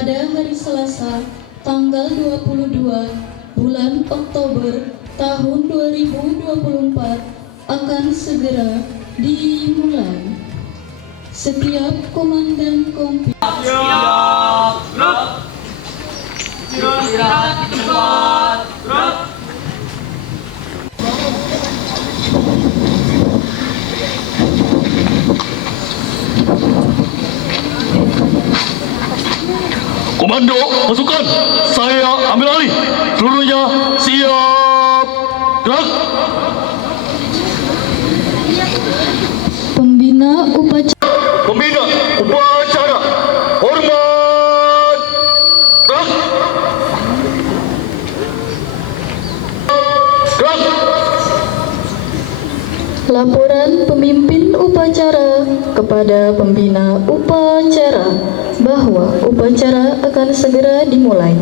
pada hari Selasa tanggal 22 bulan Oktober tahun 2024 akan segera dimulai. Setiap komandan kompi Komando pasukan, saya ambil alih. Seluruhnya siap. Gerak. Pembina upacara. Pembina upacara. Hormat. Gerak. Gerak. Laporan pemimpin upacara kepada pembina upacara bahwa upacara akan segera dimulai.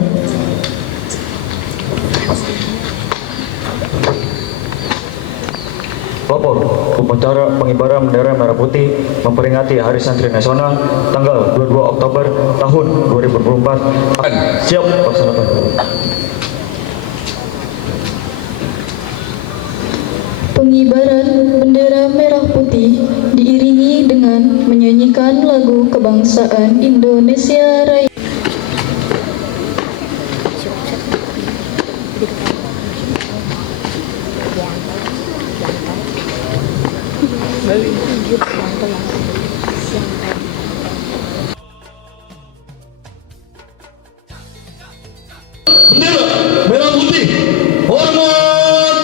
Lapor, upacara pengibaran bendera merah putih memperingati Hari Santri Nasional tanggal 22 Oktober tahun 2024. Siap laksanakan. Pengibaran bendera merah putih diiringi dengan menyanyikan lagu kebangsaan Indonesia Raya. Bendera merah putih. Hormat.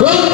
Gerak.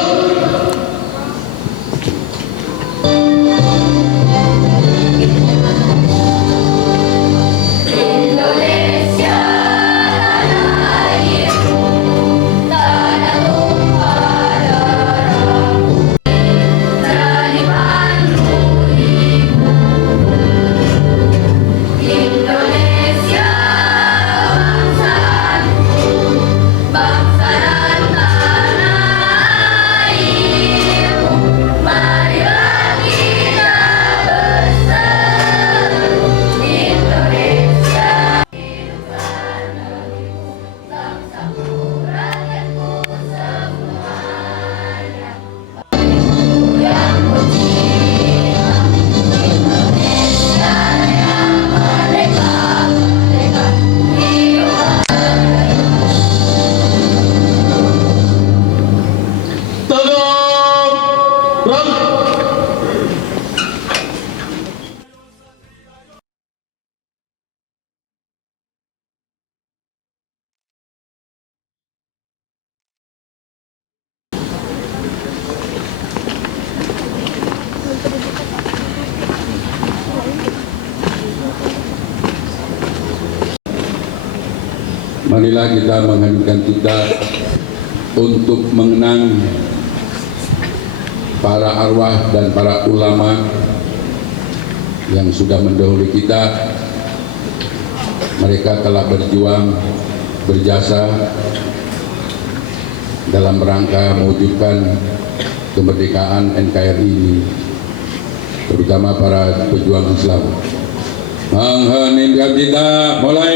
Marilah kita menghadirkan kita untuk mengenang para arwah dan para ulama yang sudah mendahului kita. Mereka telah berjuang, berjasa dalam rangka mewujudkan kemerdekaan NKRI ini, terutama para pejuang Islam. Mengheningkan kita, mulai.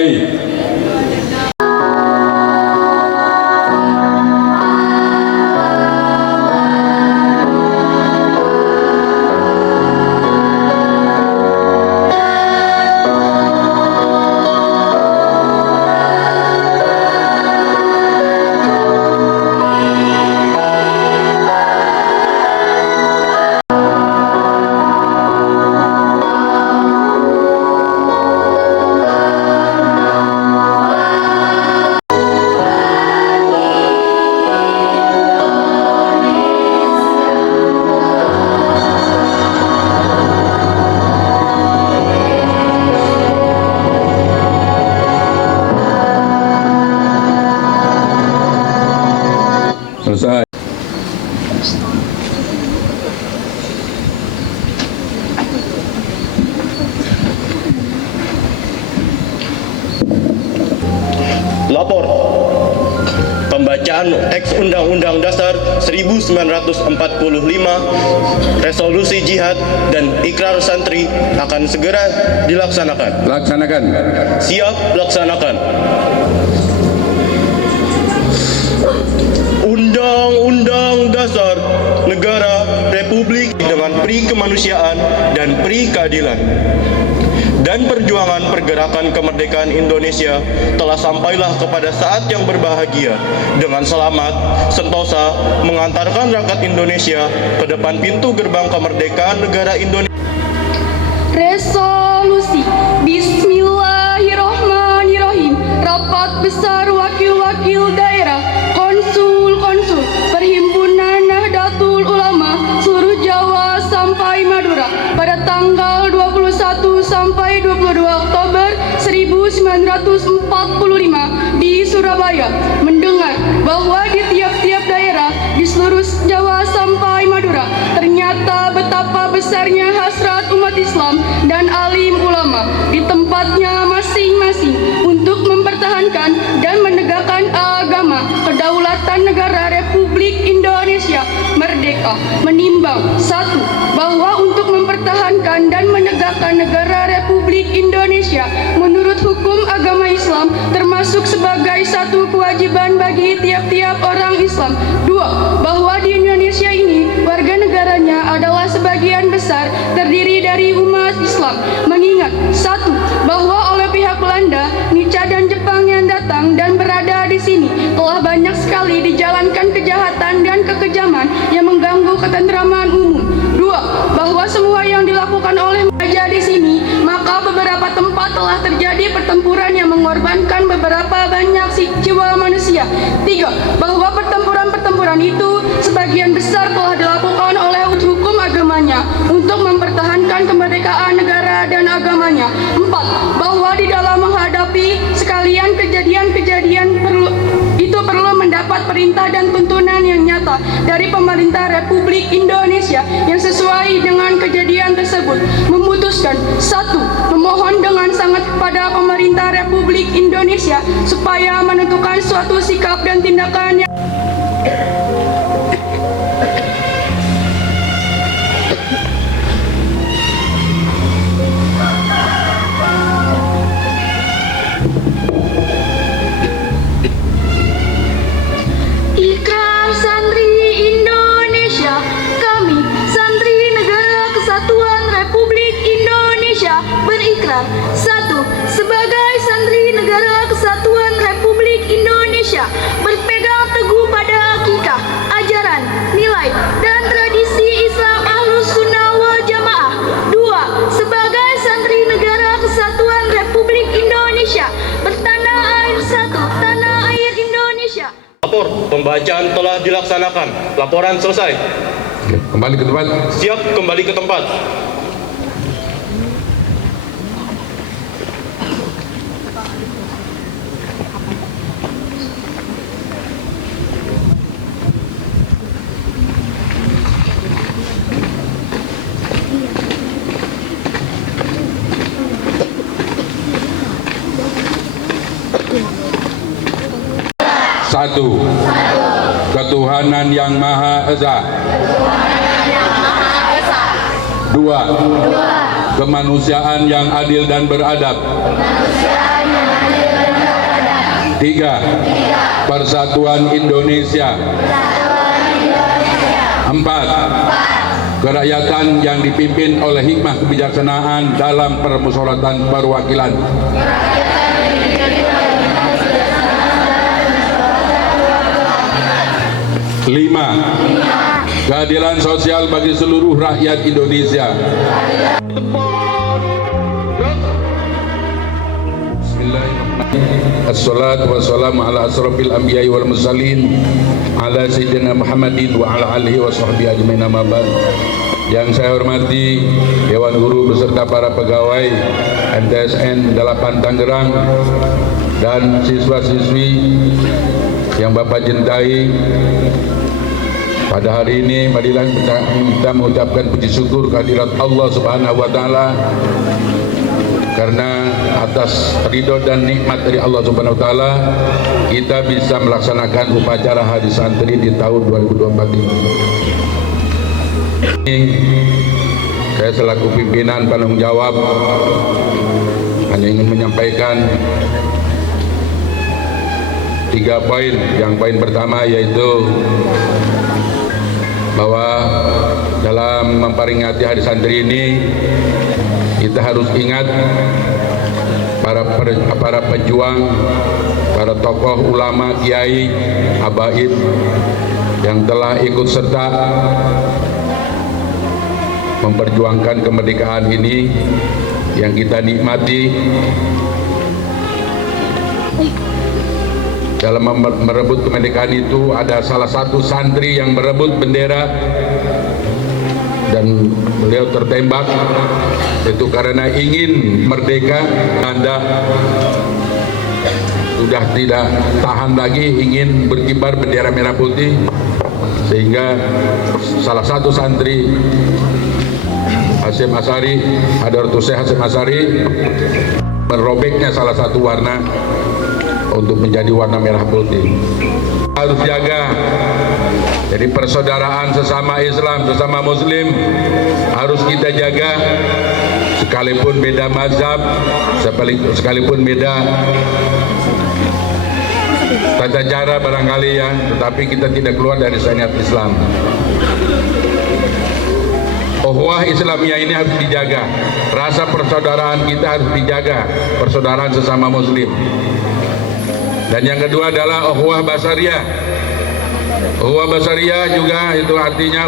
Selesai. Lapor pembacaan teks Undang-Undang Dasar 1945, resolusi jihad dan ikrar santri akan segera dilaksanakan. Laksanakan. Siap, laksanakan. Undang-Undang Dasar Negara Republik dengan peri kemanusiaan dan peri keadilan dan perjuangan pergerakan kemerdekaan Indonesia telah sampailah kepada saat yang berbahagia dengan selamat sentosa mengantarkan rakyat Indonesia ke depan pintu gerbang kemerdekaan negara Indonesia. Resolusi. Bismillahirrahmanirrahim. Rapat Besar Wakil-Wakil Daerah, Konsul-Konsul, Perhimpunan Nahdlatul Ulama seluruh Jawa sampai Madura pada tanggal 21 sampai 22 Oktober 1945 di Surabaya mendengar bahwa di tiap-tiap daerah di seluruh Jawa sampai Madura ternyata betapa besarnya hasrat umat Islam dan alim ulama di tempatnya masing-masing untuk mempertahankan dan menegakkan agama kedaulatan negara Republik Indonesia merdeka, menimbang satu, bahwa untuk mempertahankan dan menegakkan negara Republik Indonesia menurut hukum agama Islam termasuk sebagai satu kewajiban bagi tiap-tiap orang Islam. Dua, bahwa di Indonesia ini warga negaranya adalah sebagian besar terdiri dari umat Islam. Mengingat satu, bahwa oleh pihak Belanda, Nica dan Jepang yang datang dan berada di sini telah banyak sekali dijalankan kejahatan dan kekejaman yang mengganggu ketentraman umum. Dua, bahwa semua yang dilakukan oleh raja di sini, maka beberapa tempat telah terjadi pertempuran yang mengorbankan beberapa banyak jiwa manusia. Tiga, bahwa pertempuran-pertempuran itu sebagian besar telah dilakukan oleh hukum agamanya untuk mempertahankan kemerdekaan negara dan agamanya. Empat, bahwa di dalam menghadapi sekalian kejadian-kejadian perlu mendapat perintah dan tuntunan yang nyata dari pemerintah Republik Indonesia yang sesuai dengan kejadian tersebut. Memutuskan satu, memohon dengan sangat kepada pemerintah Republik Indonesia supaya menentukan suatu sikap dan tindakan yang Ikrar Santri Indonesia. Kami, Santri Negara Kesatuan Republik Indonesia, berikrar. Satu, sebagai Santri Negara Kesatuan Republik Indonesia, berpegang teguh pada akikah, ajaran, nilai, dan tradisi Islam Ahlus Sunnah wal Jamaah. Dua, sebagai Santri Negara Kesatuan Republik Indonesia, bertanah air satu, tanah air Indonesia. Lapor pembacaan telah dilaksanakan. Laporan selesai. Kembali ke tempat. Siap, kembali ke tempat. Satu, ketuhanan yang Maha Esa. Dua, kemanusiaan yang adil dan beradab. Tiga, persatuan Indonesia. Empat, kerakyatan yang dipimpin oleh hikmah kebijaksanaan dalam permusyawaratan perwakilan. Lima, keadilan sosial bagi seluruh rakyat Indonesia. Bismillahirrahmanirrahim. Assalatu wassalamu ala asrafil anbiya'i wal mursalin ala sayyidina Muhammadin wa ala alihi wa sahbihi ajmain, amma ba'd. Yang saya hormati Dewan Guru beserta para pegawai MTSN 8 Tangerang dan siswa-siswi yang Bapak cintai, pada hari ini marilah kita mengucapkan puji syukur kehadirat Allah Subhanahu wa taala karena atas ridho dan nikmat dari Allah Subhanahu wa taala kita bisa melaksanakan upacara hari santri di tahun 2024 ini. Saya selaku pimpinan penanggung jawab hanya ingin menyampaikan 3 poin. Yang poin pertama yaitu bahwa dalam memperingati hari santri ini kita harus ingat para pejuang, para tokoh ulama, kiai, habaib yang telah ikut serta memperjuangkan kemerdekaan ini yang kita nikmati. Dalam merebut kemerdekaan itu ada salah satu santri yang merebut bendera dan beliau tertembak itu karena ingin merdeka. Anda sudah tidak tahan lagi ingin berkibar bendera merah putih, sehingga salah satu santri Hasyim Asy'ari, Hadratus Syekh Hasyim Asy'ari merobeknya salah satu warna untuk menjadi warna merah putih. Harus jaga. Jadi persaudaraan sesama Islam, sesama Muslim harus kita jaga, sekalipun beda mazhab, sekalipun beda tata cara barangkali ya, tetapi kita tidak keluar dari syariat Islam. Ukhuwah Islamiyah ini harus dijaga. Rasa persaudaraan kita harus dijaga, persaudaraan sesama Muslim. Dan yang kedua adalah ukhuwah basariyah. Ukhuwah basariyah juga itu artinya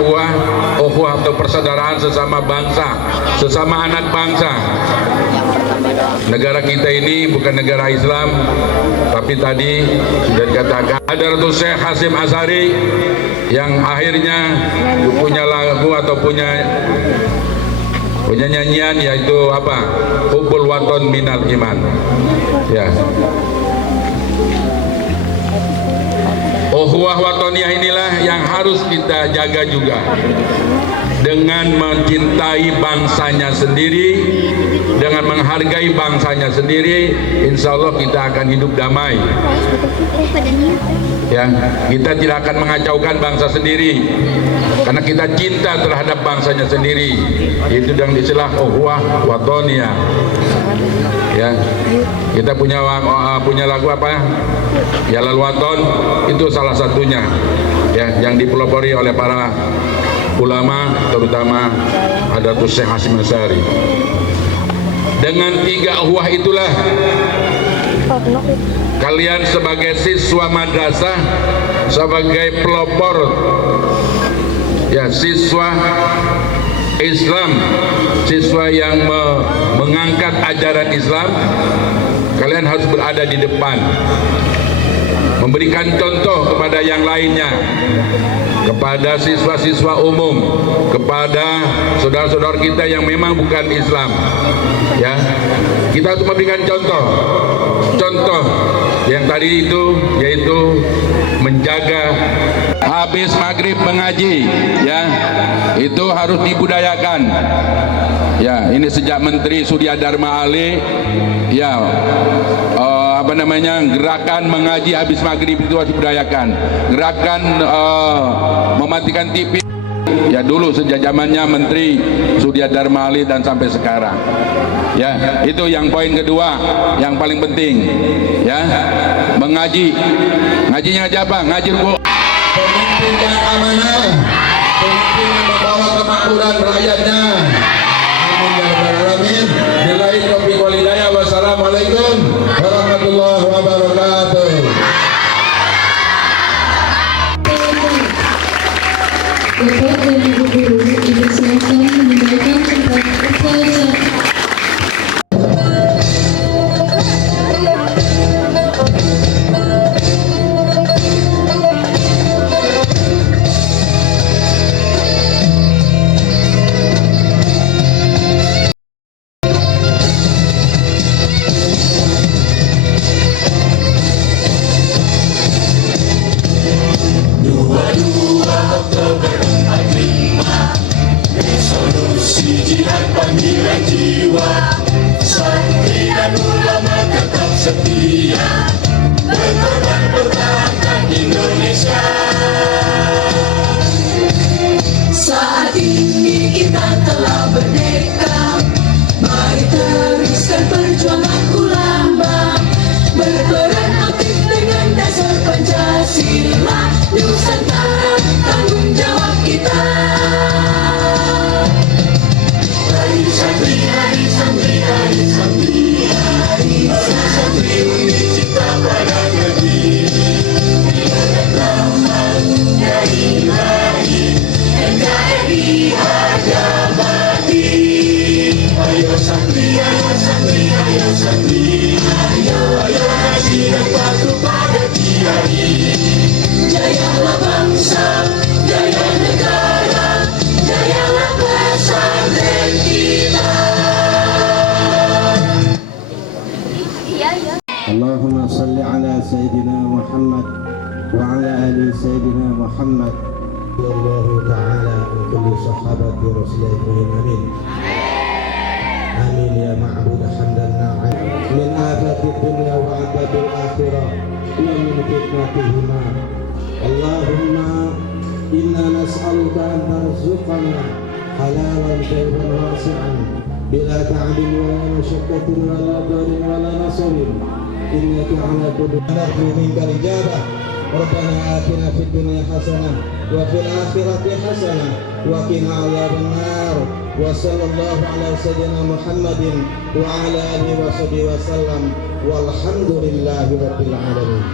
ukhuwah atau persaudaraan sesama bangsa, sesama anak bangsa. Negara kita ini bukan negara Islam, tapi tadi sudah dikatakan Hadratus Syekh Hasyim Asy'ari yang akhirnya punya lagu atau punya nyanyian yaitu apa? Hubbul waton minal iman. Ya. Ukhuwah watoniyah inilah yang harus kita jaga juga. Dengan mencintai bangsanya sendiri, dengan menghargai bangsanya sendiri, insya Allah kita akan hidup damai. Ya, kita tidak akan mengacaukan bangsa sendiri, karena kita cinta terhadap bangsanya sendiri. Itu yang istilah ukhuwah watoniyah. Ya, kita punya lagu apa? Ya Lal Waton, itu salah satunya. Ya, yang dipelopori oleh para ulama, terutama Hadratus Syekh Hasyim Asy'ari. Dengan 3 ukhuwah itulah kalian sebagai siswa madrasah, sebagai pelopor ya siswa Islam, siswa yang mengangkat ajaran Islam, kalian harus berada di depan, memberikan contoh kepada yang lainnya, kepada siswa-siswa umum, kepada saudara-saudara kita yang memang bukan Islam. Ya, kita harus memberikan contoh yang tadi itu, yaitu menjaga habis maghrib mengaji, ya itu harus dibudayakan. Ya, ini sejak Menteri Surya Dharma Ali, ya gerakan mengaji habis maghrib itu harus dibudayakan. Gerakan mematikan TV, ya dulu sejak zamannya Menteri Surya Dharma Ali dan sampai sekarang. Ya, itu yang poin kedua yang paling penting. Ya, mengaji. Ngajinya aja apa? Ngaji Bu. Pemimpin yang amanah, pemimpin yang membawa kemakmuran rakyatnya. Amin ya rabbal alamin. Billahi taufiq wal hidayah. Wassalamualaikum warahmatullahi wabarakatuh. Bapak dan Ibu Guru dipersilakan meninggalkan tempat upacara. setia berkorban pertahankan Indonesia. Saat ini kita telah merdeka, mari teruskan perjuangan ulama, berperan aktif dengan dasar Pancasila, Nusantara tanggung jawab kita. Hari santri, hari santri, hari santri, hari santri dicipta pada negeri, dengan rahmat dari Ilahi, NKRI harga mati. Ayo santri, ayo santri, ayo santri, ayo ngaji dan patuh pada Kiai. Jayalah bangsa, jaya negara, jayalah pesantren kita. Allahumma salli ala Sayyidina Muhammad wa ala ali Sayyidina Muhammad. Allah Ta'ala kulli sahabati Rasulullah amin. Amin ya ma'bud hamdan na'im min afati dunya wa adabil akhirah wa min fitnatihima. Allahumma inna nas'aluka an tarzuqana halalan tayyiban wasi'an bila ta'din wa la masyaqqatin wa la darin wa la nasabin innaka ala kulli narju minkal ijabah. Rabbana atina fid dunya hasanah wa fil akhirati hasanah wa qina adzaban nar. Wa sallallahu ala sayyidina Muhammadin wa ala alihi wa sahbihi wa sallam walhamdulillahi rabbil alamin.